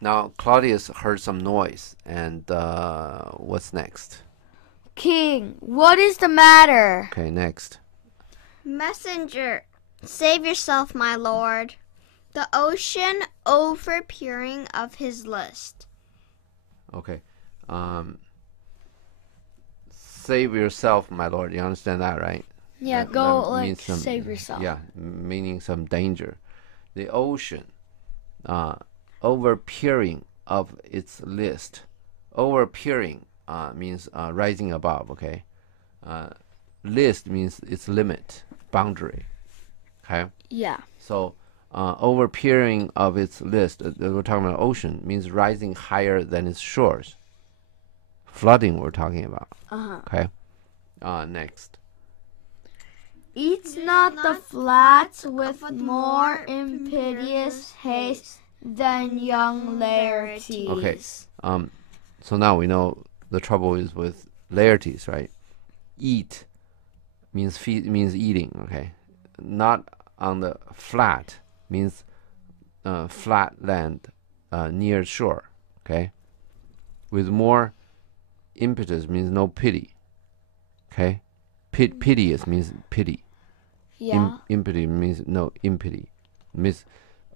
Now Claudius heard some noise, and what's next? King, what is the matter? Okay, next. Messenger, save yourself, my lord. The ocean overpouring of his list. Okay. Save yourself, my lord. You understand that, right? Yeah, That go means some, save yourself. Yeah, meaning some danger. The ocean, overpeering of its list. Overpeering means rising above. Okay. List means its limit, boundary. Okay. Yeah. So overpeering of its list. We're talking about ocean means rising higher than its shores. Flooding. We're talking about. Okay. Next. Eats not the flats with more impetuous haste than young Laertes. Okay. So now we know the trouble is with Laertes, right? Eat means feed, means eating. Okay. Not on the flat means flat land near shore. Okay. With more impetus means no pity. Okay. Piteous means pity. Yeah. Impity means no impity. Means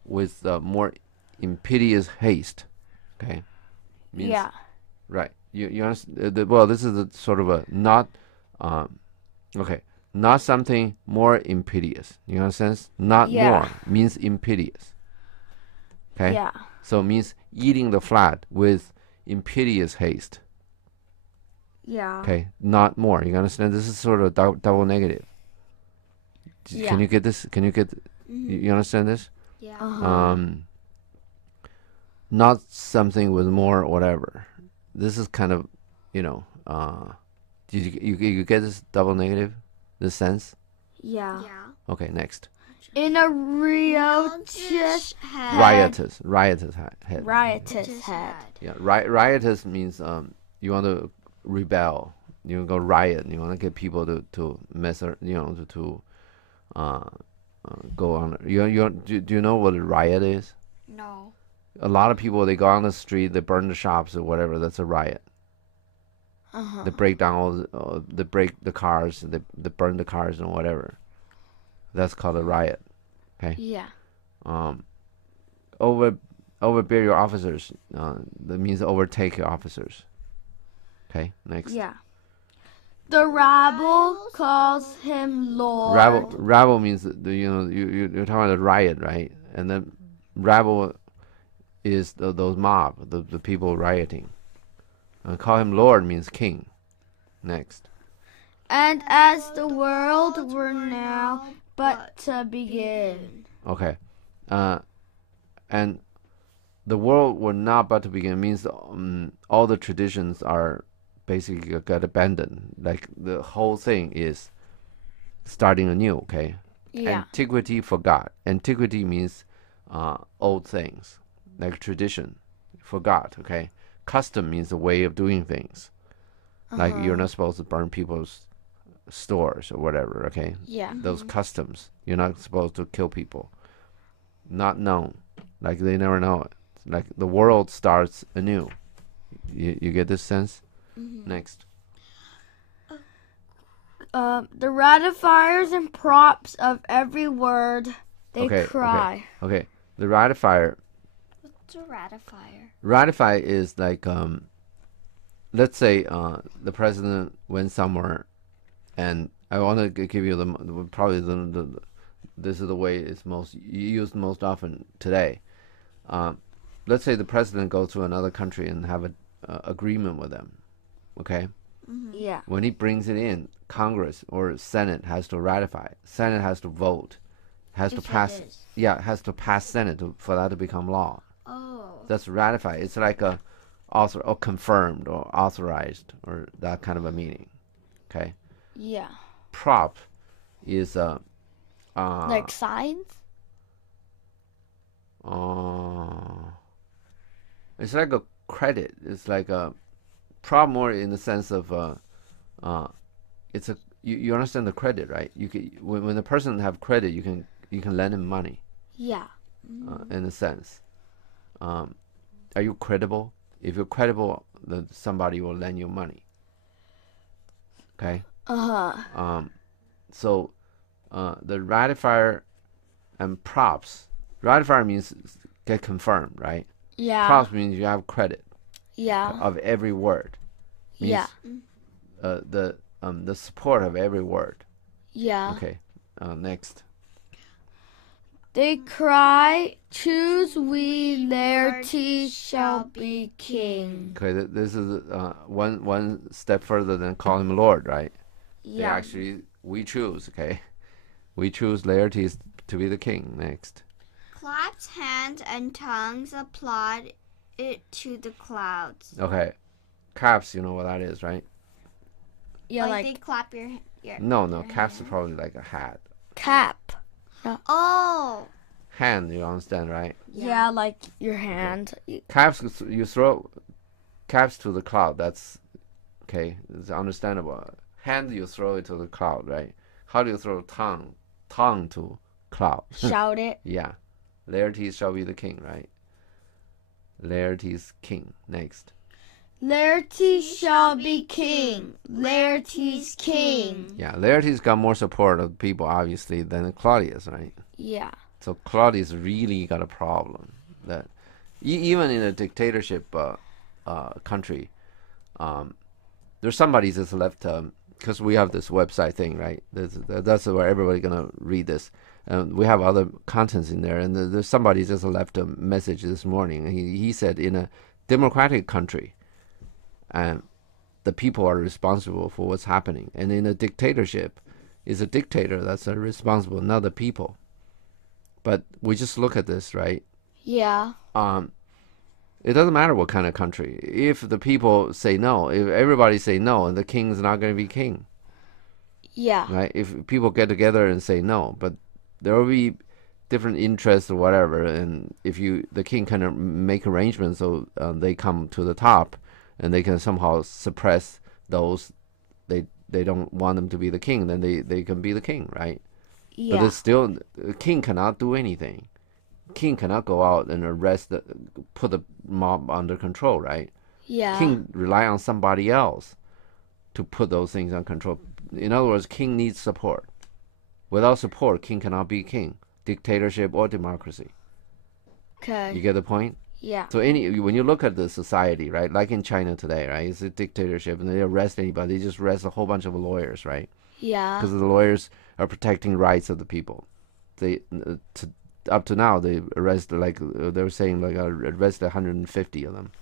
with more impetuous haste. Okay. Means, Yeah. Right. You understand? Well, this is a sort of a not. Okay. Not something more impetuous. You understand? Not Yeah. more means impetuous. Okay. Yeah. So it means eating the flat with impetuous haste. Yeah. Okay. Not more. You understand? This is sort of double negative. Yeah. Can you get this? Can you get? You understand this? Yeah. Not something with more whatever. This is kind of, did you get this double negative, this sense? Yeah. Okay, next. In a riotous head. Riotous head. Riotous head. Yeah, riotous means you want to rebel, you want to go riot, you want to get people to mess, to go on. Do you know what a riot is? No. A lot of people, they go on the street, they burn the shops or whatever. That's a riot. They break down they break the cars, they burn the cars and whatever. That's called a riot. Okay. Yeah. Overbear your officers. That means overtake your officers. Okay. Next. Yeah. The rabble calls him Lord. Rabble means you're talking about the riot, right? And then rabble is those mob, the people rioting. Call him Lord means king. Next. And as the world were now but to begin. Okay. And the world were not but to begin means all the traditions are basically got abandoned. Like the whole thing is starting anew. Okay. Yeah. Antiquity forgot. Antiquity means old things, like tradition. Forgot. Okay. Custom means the way of doing things. Like you're not supposed to burn people's stores or whatever. Okay. Yeah. Those customs. You're not supposed to kill people. Not known. Like they never know it. Like the world starts anew. You get this sense? Next. The ratifiers and props of every word they cry. Okay. The ratifier. What's a ratifier? Ratify is like let's say the president went somewhere, and I want to give you probably this is the way it's most used most often today. Let's say the president goes to another country and have an agreement with them. Okay. Yeah. When he brings it in, Congress or Senate has to ratify. Senate has to vote. Has to pass. Yeah, has to pass Senate for that to become law. Oh. That's ratify. It's like a author or confirmed or authorized or that kind of a meaning. Okay. Yeah. Prop is Like signs? It's like a credit. It's like a prop more in the sense of it's a you understand the credit, right? You can when the person have credit, you can lend him money. Yeah. In a sense. are you credible? If you're credible, then somebody will lend you money. Okay. So the ratifier and props. Ratifier means get confirmed, right? Yeah. Props means you have credit Yeah. of every word. Means, Yeah. the support of every word. Yeah. Okay. Next. They cry, choose we, Laertes shall be king. Okay, this is one step further than call him Lord, right? They Yeah. actually, we choose, okay? We choose Laertes to be the king. Next. Claps hands and tongues applaud it to the clouds. Okay. Caps, you know what that is, right? Yeah, like they like clap your No, your caps is hand. probably like a hat. cap. Oh. Hand, you understand, right? Yeah, like your hand. Caps, you throw caps to the cloud. That's okay. It's understandable. Hand, you throw it to the cloud, right? How do you throw tongue to cloud? Shout it. Yeah. Laertes shall be the king, right? Laertes king. Next. Laertes shall be king. Laertes king. Yeah, Laertes got more support of people, obviously, than Claudius, right? Yeah. So Claudius really got a problem. That even in a dictatorship country, there's somebody that's left, because we have this website thing, right? That's where everybody's going to read this. We have other contents in there, and there's somebody just left a message this morning. He said in a democratic country, the people are responsible for what's happening. And in a dictatorship, it's a dictator that's responsible, not the people. But we just look at this, right? Yeah. It doesn't matter what kind of country. If the people say no, if everybody say no, the king's not going to be king, Yeah. right? If people get together and say no, but there will be different interests or whatever, and if the king can make arrangements so they come to the top, and they can somehow suppress those they don't want them to be the king, then they can be the king, right? Yeah. But it's still, the king cannot do anything. King cannot go out and put the mob under control, right? Yeah. King rely on somebody else to put those things on control. In other words, king needs support. Without support, king cannot be king. Dictatorship or democracy. Okay. You get the point? Yeah. So when you look at the society, right, like in China today, right, it's a dictatorship, and they arrest anybody. They just arrest a whole bunch of lawyers, right? Yeah. Because the lawyers are protecting rights of the people. Up to now, they arrest they were saying arrest 150 of them.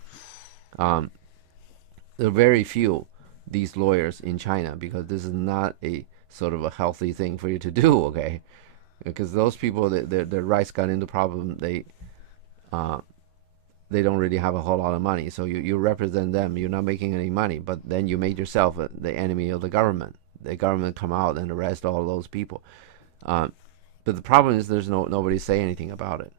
There are very few these lawyers in China, because this is not a sort of a healthy thing for you to do, okay? Because those people, their rights got into problem. They don't really have a whole lot of money, so you represent them. You're not making any money, but then you made yourself the enemy of the government. The government come out and arrest all those people. But the problem is there's nobody say anything about it.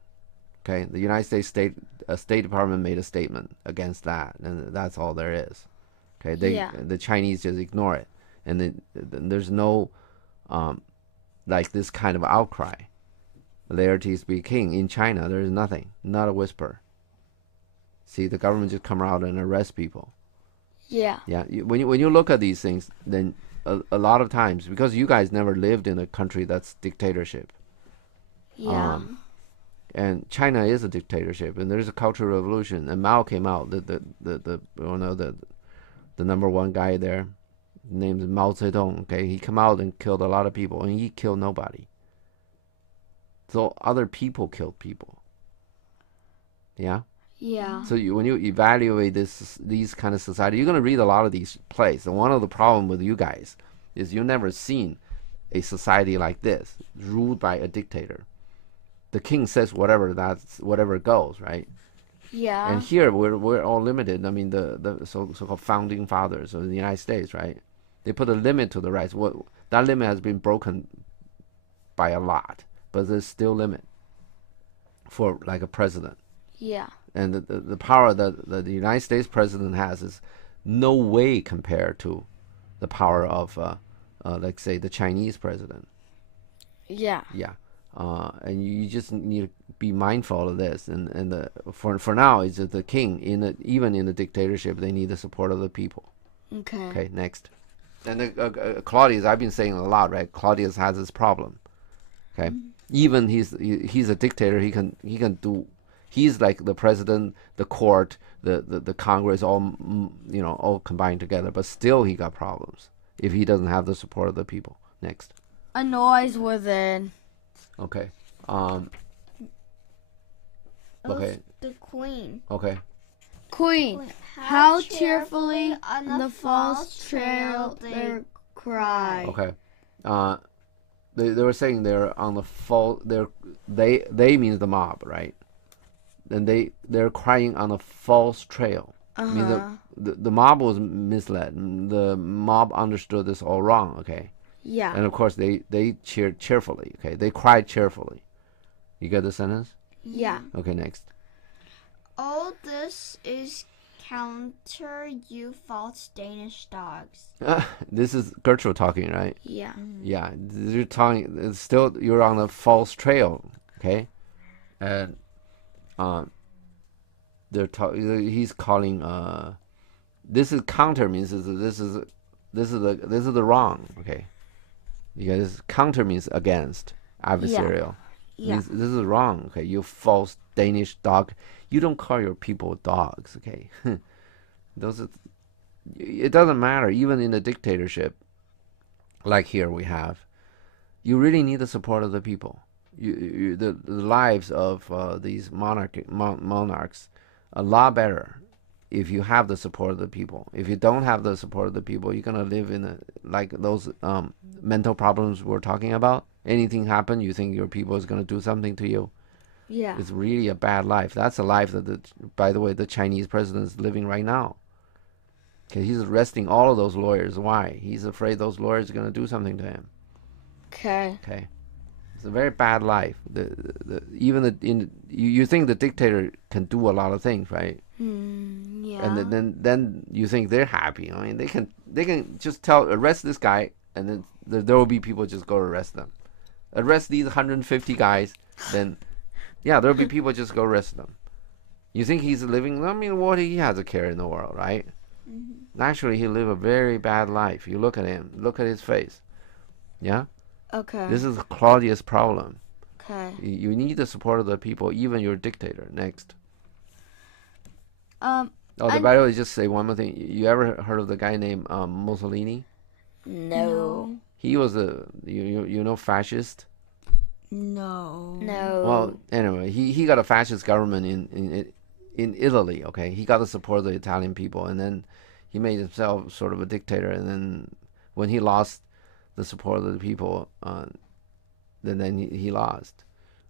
Okay, the United States State Department made a statement against that, and that's all there is. Okay, the Chinese just ignore it, and there's no this kind of outcry. Laertes be king in China. There is nothing, not a whisper. See, the government just come out and arrest people. Yeah. Yeah, when you look at these things, then a lot of times, because you guys never lived in a country that's dictatorship. Yeah. And China is a dictatorship, and there's a cultural revolution. And Mao came out, the number one guy there, named Mao Zedong. Okay, he came out and killed a lot of people, and he killed nobody. So other people killed people. Yeah. Yeah. So when you evaluate these kind of society, you're gonna read a lot of these plays. And one of the problem with you guys is you've never seen a society like this ruled by a dictator. The king says whatever goes, right? Yeah. And here we're all limited. I mean, the so-called founding fathers of the United States, right? They put a limit to the rights. That limit has been broken by a lot, but there's still limit for like a president. Yeah. And the power that the United States president has is no way compared to the power of, let's say, the Chinese president. Yeah. Yeah. And you just need to be mindful of this. And for now, it's just the king. Even in the dictatorship, they need the support of the people. Okay. Okay, next. And Claudius, I've been saying a lot, right? Claudius has this problem. Okay, even he's a dictator. He can do. He's like the president, the court, the Congress, all all combined together. But still, he got problems if he doesn't have the support of the people. Next. A noise within. Okay. Oh, Okay. the queen. Okay. Queen, how cheerfully on the false trail they cry. Okay. They were saying they're on the false. They means the mob, right? And they're crying on a false trail. Means the mob was misled. The mob understood this all wrong. Okay. Yeah. And of course they cheered cheerfully. Okay. They cried cheerfully. You get the sentence? Yeah. Okay. Next. All this is counter, you false Danish dogs. This is Gertrude talking, right? Yeah. Yeah, you're talking. It's still, you're on a false trail, okay? And he's calling. This is counter means this is the wrong, okay? Because counter means against, adversarial. Yeah. Means this is wrong, okay? You false Danish dog. You don't call your people dogs, okay? It doesn't matter. Even in a dictatorship, like here we have, you really need the support of the people. The lives of these monarchs a lot better if you have the support of the people. If you don't have the support of the people, you're gonna live in like those mental problems we're talking about. Anything happen, you think your people is gonna do something to you. Yeah. It's really a bad life. That's a life that, by the way, the Chinese president is living right now. Okay, he's arresting all of those lawyers. Why? He's afraid those lawyers are going to do something to him. Okay. Okay, it's a very bad life. You think the dictator can do a lot of things, right? Yeah. And then you think they're happy. I mean, they can just arrest this guy, and then there will be people just go arrest them. Arrest these 150 guys, then. Yeah, there'll be people just go arrest them. You think he's living? I mean, what he has a care in the world, right? Actually, he lived a very bad life. You look at him, look at his face. Yeah. Okay. This is Claudius' problem. Okay. You need the support of the people, even your dictator. Next. By the way, just say one more thing. You ever heard of the guy named Mussolini? No. He was fascist. No. Well, anyway, he got a fascist government in Italy. Okay, he got the support of the Italian people, and then he made himself sort of a dictator. And then when he lost the support of the people, then he lost.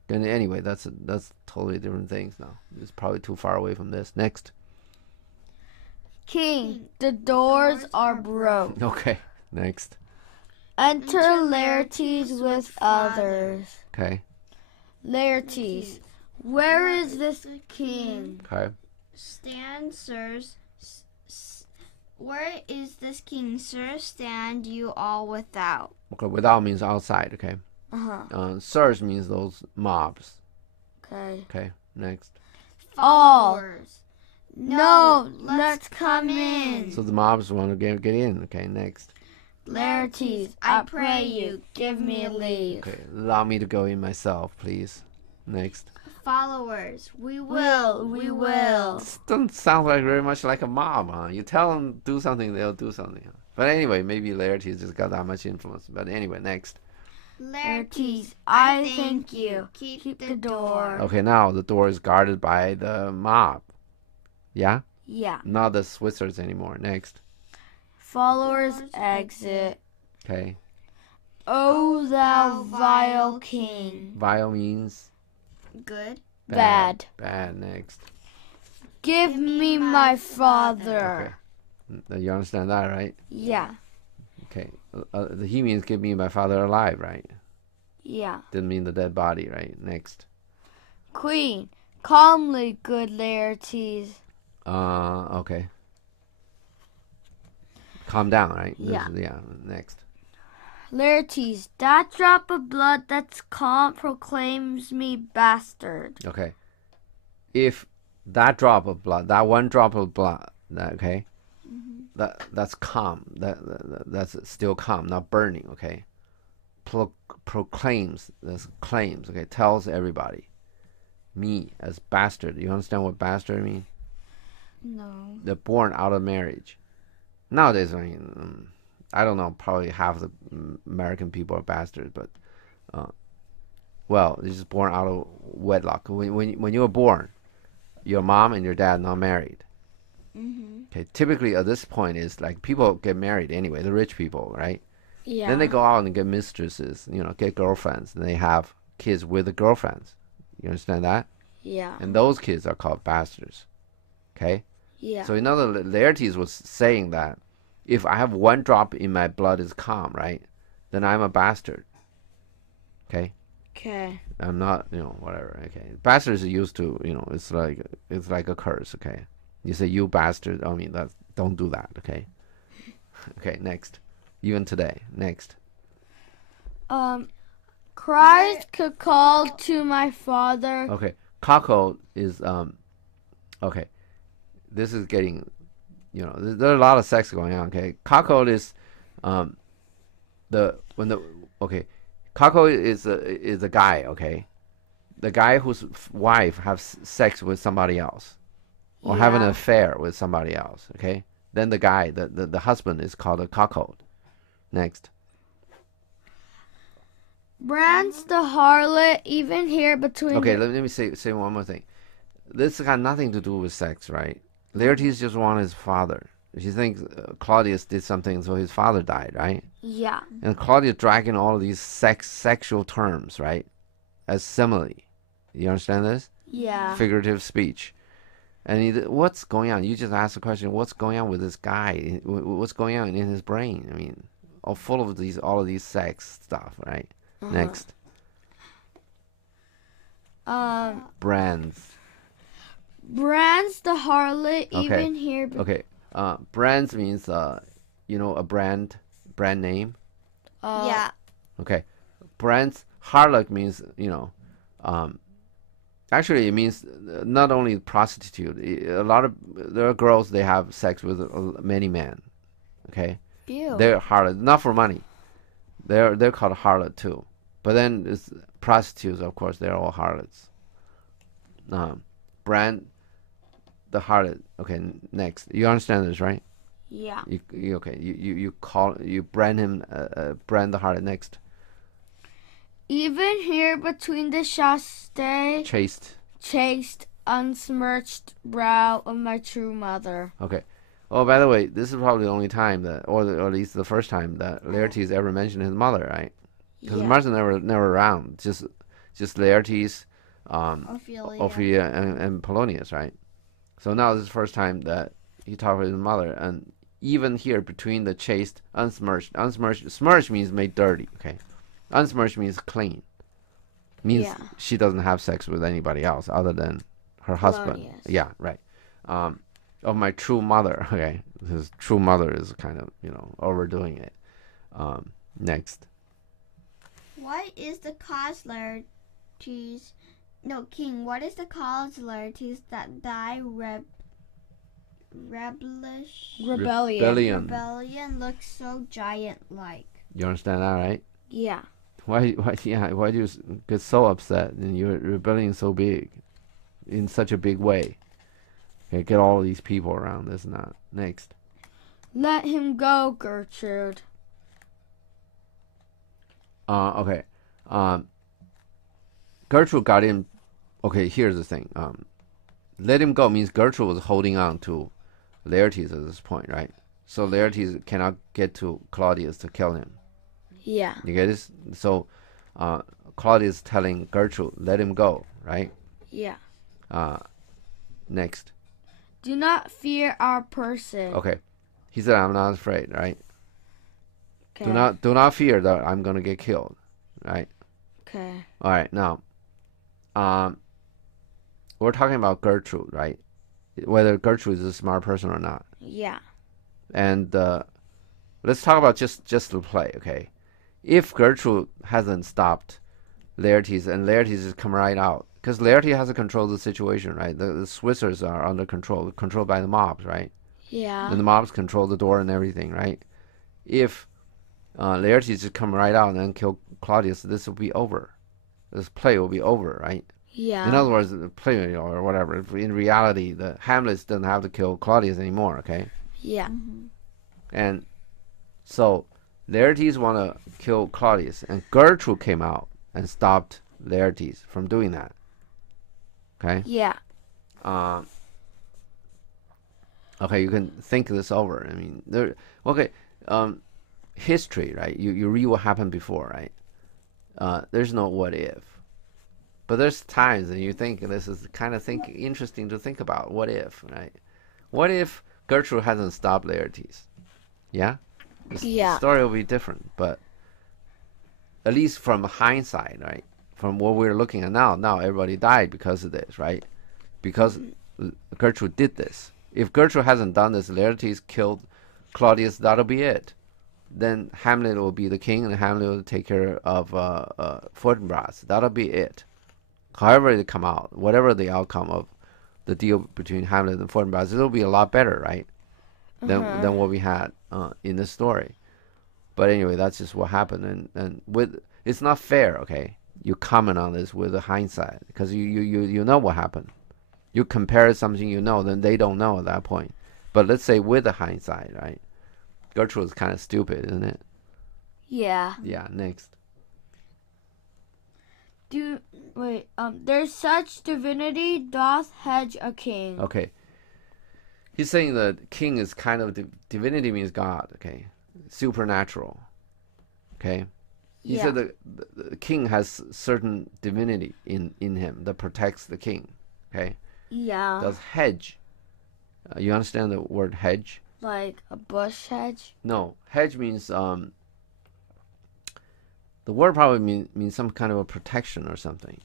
And anyway, that's totally different things now. It's probably too far away from this. Next. King, the doors are broke. Okay. Next. Enter Laertes with others. Okay. Laertes, where is this king? Okay. Stand, sirs. Where is this king, sir? Stand you all without. Okay. Without means outside. Okay. Sirs means those mobs. Okay. Okay. Next. Followers. No, let's come in. So the mobs want to get in. Okay. Next. Laertes, I pray you, give me leave. Okay. Allow me to go in myself, please. Next. Followers, we will. This doesn't sound very much like a mob, huh? You tell them do something, they'll do something. But anyway, maybe Laertes just got that much influence. But anyway, next. Laertes, I thank you. Keep the door. Okay, now the door is guarded by the mob. Yeah? Yeah. Not the Switzers anymore. Next. Followers exit. Okay. O thou vile king. Vile means? Good. Bad. Bad. Next. Give me my father. Okay. You understand that, right? Yeah. Okay. He means give me my father alive, right? Yeah. Didn't mean the dead body, right? Next. Queen, calmly, good Laertes. Okay. Calm down, right? Yeah. Yeah. Next. Laertes, that drop of blood that's calm proclaims me bastard. Okay. If that drop of blood, that one drop of blood, okay, that's calm. That's still calm, not burning. Okay. Proclaims, that's claims. Okay, tells everybody. Me as bastard. You understand what bastard means? No. They're born out of marriage. Nowadays, I mean, I don't know. Probably half the American people are bastards, but well, they're just born out of wedlock. When you were born, your mom and your dad not married. Okay, typically at this point is like people get married anyway. The rich people, right? Yeah. Then they go out and get mistresses. Get girlfriends, and they have kids with the girlfriends. You understand that? Yeah. And those kids are called bastards. Okay. Yeah. So another Laertes was saying that if I have one drop in my blood is calm, right? Then I'm a bastard. Okay. Okay. I'm not, whatever. Okay. Bastards are used to, it's like a curse. Okay. You say you bastard. I mean don't do that. Okay. Okay. Next. Even today. Next. Christ could call to my father. Okay. Cockle is okay. This is getting, there's a lot of sex going on. Okay. Cockle is Cockle is a guy. Okay. The guy whose wife has sex with somebody else, or have an affair with somebody else. Okay. Then the guy, the husband, is called a cuckold. Next. Brands the harlot, even here between. Okay, let me say one more thing. This got nothing to do with sex, right? Laertes just wanted his father. She thinks Claudius did something, so his father died, right? Yeah. And Claudius dragging all of these sexual terms, right, as simile. You understand this? Yeah. Figurative speech. And what's going on? You just asked the question, what's going on with this guy? What's going on in his brain? I mean, all full of all of these sex stuff, right? Next. Brands. Brands the harlot, even here. Okay. Brands means a brand name. Yeah. Okay. Brands. Harlot means actually it means not only prostitute. There are girls, they have sex with many men. Okay. Ew. They're harlot, not for money. They're called harlot too. But then it's prostitutes, of course, they're all harlots. Brand the harlot. Okay, next. You understand this, right? Yeah. You brand him brand the harlot. Next. Even here between the chaste, unsmirched brow of my true mother. Okay. Oh, by the way, this is probably the only time that, or at least the first time that Laertes ever mentioned his mother, right? Because Martha never around. Just Laertes, Ophelia, and Polonius, right? So now this is the first time that he talked with his mother, and even here between the chaste, unsmirched, smirched means made dirty, okay? Unsmirched means clean. Means she doesn't have sex with anybody else other than her husband. Polonius. Yeah, right. Of my true mother, okay? His true mother is kind of, overdoing it. Next. What is the cause, Laertes? No, King, what is the cause, Laertes, that thy rebellion looks so giant-like? You understand that, right? Yeah. Why do you get so upset and your rebellion so big, in such a big way? Okay, get all these people around this and that. Next. Let him go, Gertrude. Okay. Gertrude got him. Okay, here's the thing. Let him go means Gertrude was holding on to Laertes at this point, right? So Laertes cannot get to Claudius to kill him. Yeah. You get this? So Claudius telling Gertrude, let him go, right? Yeah. Next. Do not fear our person. Okay. He said, I'm not afraid, right? Okay. Do not fear that I'm gonna get killed, right? Okay. All right. Now, we're talking about Gertrude, right? Whether Gertrude is a smart person or not. Yeah. And let's talk about just the play, okay? If Gertrude hasn't stopped Laertes, and Laertes has come right out, because Laertes has to control the situation, right? The Switzers are under controlled by the mobs, right? Yeah. And the mobs control the door and everything, right? If Laertes just come right out and kill Claudius, this will be over. This play will be over, right? Yeah. In other words, the play or whatever. In reality, the Hamlet doesn't have to kill Claudius anymore, okay? Yeah. And so Laertes want to kill Claudius, and Gertrude came out and stopped Laertes from doing that. Okay. Yeah. Okay, you can think this over. I mean, there. Okay. History, right? You read what happened before, right? There's no what if, but there's times that you think this is kind of interesting to think about. What if, right? What if Gertrude hasn't stopped Laertes? Yeah. The story will be different, but at least from hindsight, right? From what we're looking at now everybody died because of this, right? Because Gertrude did this. If Gertrude hasn't done this, Laertes killed Claudius, that'll be it. Then Hamlet will be the king, and Hamlet will take care of Fortinbras. That'll be it. However they come out, whatever the outcome of the deal between Hamlet and Fortinbras, it'll be a lot better, right? Than what we had in the story. But anyway, that's just what happened, and with it's not fair, okay? You comment on this with a hindsight because you know what happened. You compare something you know, then they don't know at that point. But let's say with the hindsight, right? Gertrude is kind of stupid, isn't it? Yeah. Yeah. Next. There's such divinity doth hedge a king. Okay. He's saying that king is kind of divinity means God. Okay. Supernatural. Okay. He said the king has certain divinity in him that protects the king. Okay. Yeah. Does hedge. You understand the word hedge? Like a bush hedge? No. Hedge means the word probably means some kind of a protection or something.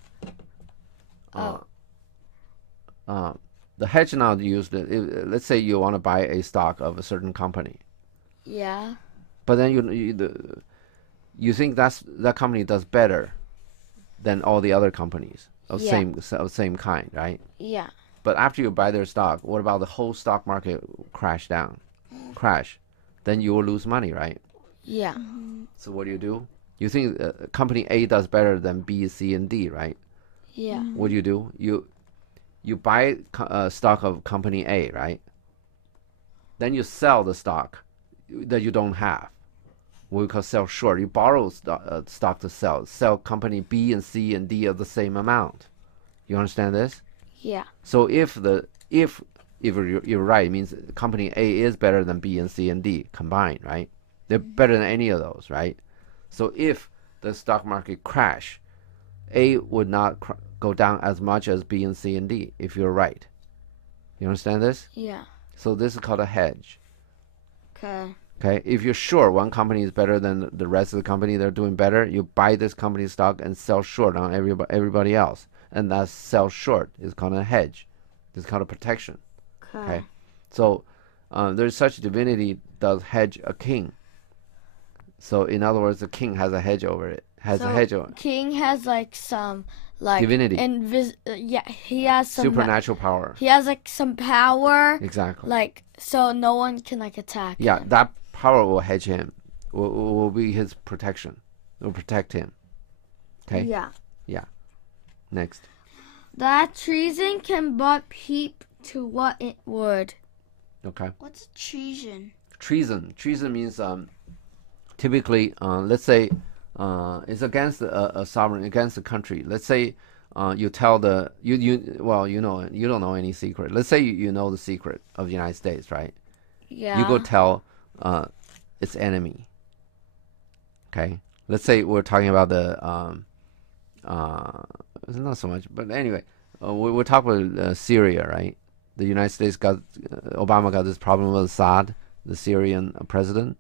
The hedge now used. Let's say you want to buy a stock of a certain company. Yeah. But then you think that company does better than all the other companies of same kind, right? Yeah. But after you buy their stock, what about the whole stock market crash? Then you will lose money, right? Yeah. So what do? You think company A does better than B, C, and D, right? Yeah. What do? You buy a stock of company A, right? Then you sell the stock that you don't have. What we call sell short. You borrow stock to sell company B and C and D of the same amount. You understand this? Yeah. So if you're right, it means company A is better than B and C and D combined, right? They're better than any of those, right? So if the stock market crash, A would not go down as much as B and C and D if you're right. You understand this? Yeah. So this is called a hedge. Okay. Okay, if you're sure one company is better than the rest of the company, they're doing better, you buy this company's stock and sell short on everybody else. And that sell short is called a hedge. It's called a protection. Okay. So there's such divinity does hedge a king. So in other words, the king has a hedge over it. King has like some divinity. He has some supernatural power. He has like some power. Exactly. Like so no one can like attack him. That power will hedge him. Will be his protection. Will protect him. Okay? Yeah. Next. That treason can but peep to what it would. Okay. What's treason? Treason means typically, let's say, it's against a sovereign, against a country. Let's say you tell you don't know any secret. Let's say you know the secret of the United States, right? Yeah. You go tell its enemy. Okay. Let's say we're talking about it's not so much, but anyway, we're talking about Syria, right? The United States Obama got this problem with Assad, the Syrian president.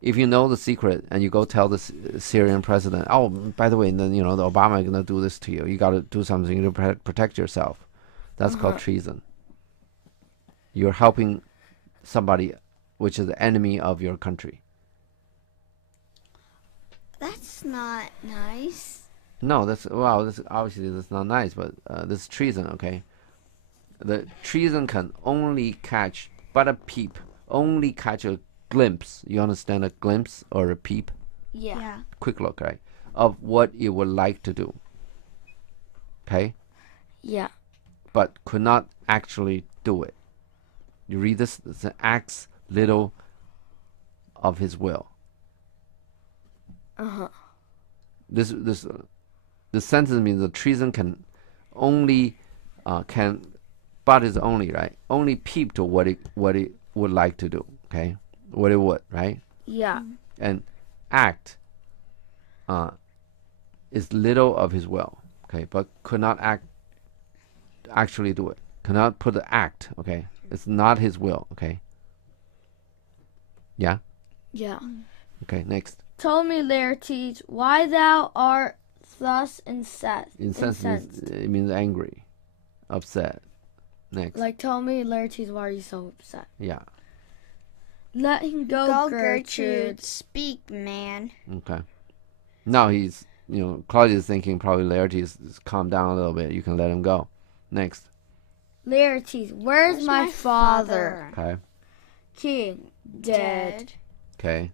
If you know the secret and you go tell the Syrian president, oh, by the way, then the Obama is gonna do this to you. You got to do something to protect yourself. That's called treason. You're helping somebody which is the enemy of your country. That's not nice. No, that's obviously that's not nice, but this is treason. Okay, the treason can only catch but a peep, only catch a glimpse. You understand a glimpse or a peep? Yeah. Quick look, right, of what it would like to do. Okay, Yeah. but could not actually do it. You read this, it acts little of his will. This sentence means the treason can only but is only, right? Only peep to what it would like to do. Okay, what it would, right? Yeah. And act is little of his will. Okay, but could not actually do it. Cannot put the act. Okay, it's not his will. Okay. Yeah. Yeah. Okay. Next. Told me, Laertes, why thou art thus incensed. Incensed means angry, upset. Next. Like, tell me, Laertes, why are you so upset? Yeah. Let him go, Gertrude. Speak, man. Okay. Now he's, Claudius is thinking probably Laertes is calm down a little bit. You can let him go. Next. Laertes, where's my father? Okay. King, dead. Okay.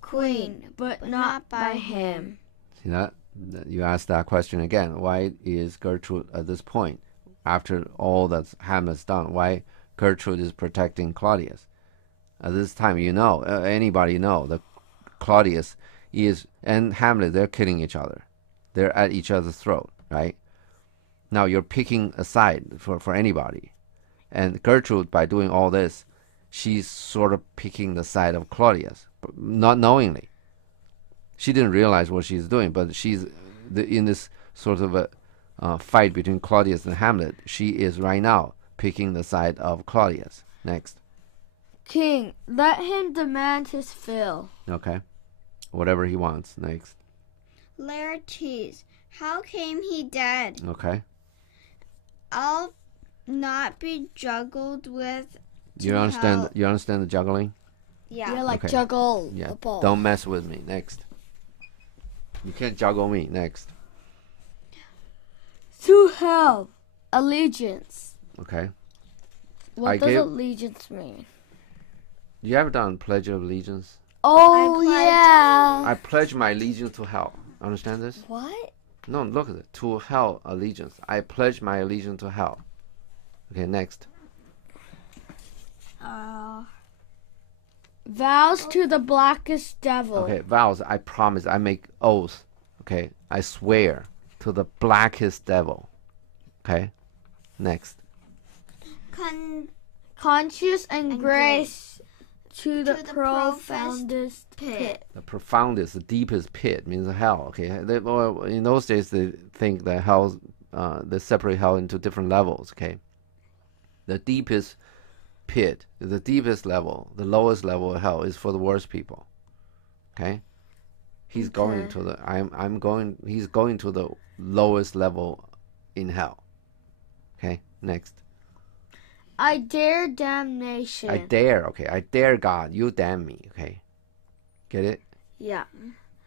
Queen, but not by him. See that? You asked that question again. Why is Gertrude at this point, after all that Hamlet's done, why Gertrude is protecting Claudius? At this time, anybody know that Claudius and Hamlet, they're killing each other. They're at each other's throat, right? Now you're picking a side for anybody. And Gertrude, by doing all this, she's sort of picking the side of Claudius, not knowingly. She didn't realize what she's doing, but she's in this sort of a fight between Claudius and Hamlet. She is right now picking the side of Claudius. Next. King, let him demand his fill. Okay. Whatever he wants. Next. Laertes, how came he dead? Okay. I'll not be juggled with. You understand the juggling? Yeah. Yeah, like Okay. juggle Yeah. the ball. Don't mess with me. Next. You can't juggle me. Next. To hell, allegiance. Okay. What does allegiance mean? You ever done Pledge of Allegiance? Oh, pledge- yeah. I pledge my allegiance to hell. Understand this? What? No, look at it. To hell allegiance. I pledge my allegiance to hell. Okay, next. Vows to the blackest devil. Okay, vows. I promise. I make oath. Okay, I swear to the blackest devil. Okay, next. Conscience and grace to the the profoundest pit. The profoundest, the deepest pit means hell. Okay, in those days they think that hell, they separate hell into different levels. Okay, the deepest pit, the deepest level, the lowest level of hell is for the worst people. Okay, he's going to the he's going to the lowest level in hell. Okay, next. I dare damnation. I dare. Okay, I dare God. You damn me. Okay, get it? Yeah.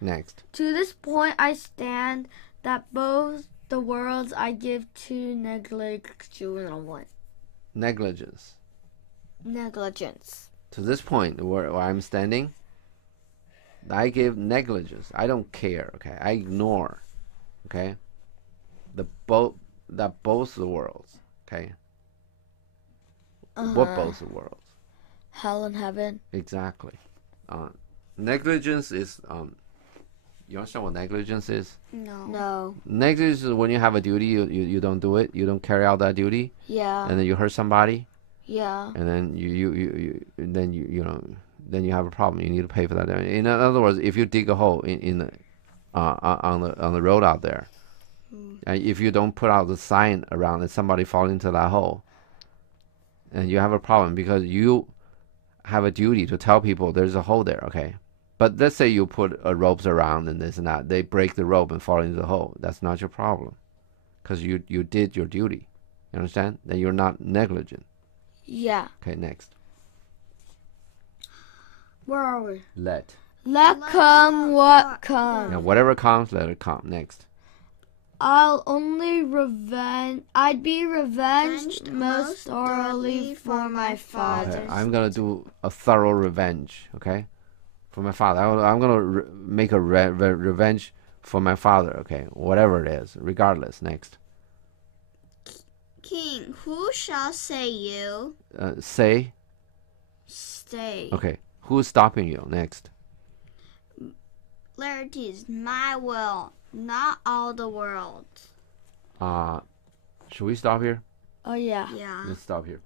Next. To this point I stand that both the worlds I give to Negligence. negligence. To this point where I'm standing, I give negligence. I don't care. Okay, I ignore. Okay, both the worlds. Okay. What both the worlds? Hell and heaven. Exactly. Negligence is you understand what negligence is? No. Negligence is when you have a duty, you don't do it, you don't carry out that duty, Yeah. and then you hurt somebody, Yeah. and then then you have a problem. You need to pay for that. In other words, if you dig a hole on the road out there, and if you don't put out the sign around it, somebody fall into that hole, and you have a problem because you have a duty to tell people there's a hole there, okay? But let's say you put ropes around and this and that. They break the rope and fall into the hole. That's not your problem because you did your duty. You understand? Then you're not negligent. Yeah. Okay, next. Where are we? Let Let come what come. Yeah, whatever comes, let it come. Next. I'd be revenged most thoroughly for my father. Okay, I'm gonna do a thorough revenge. Okay, for my father. I'm gonna make a revenge for my father. Okay, whatever it is, regardless. Next. King, who shall say you? Say. Stay. Okay, who's stopping you? Next. Laertes, my will, not all the world. Should we stop here? Oh, yeah. Yeah. Let's stop here.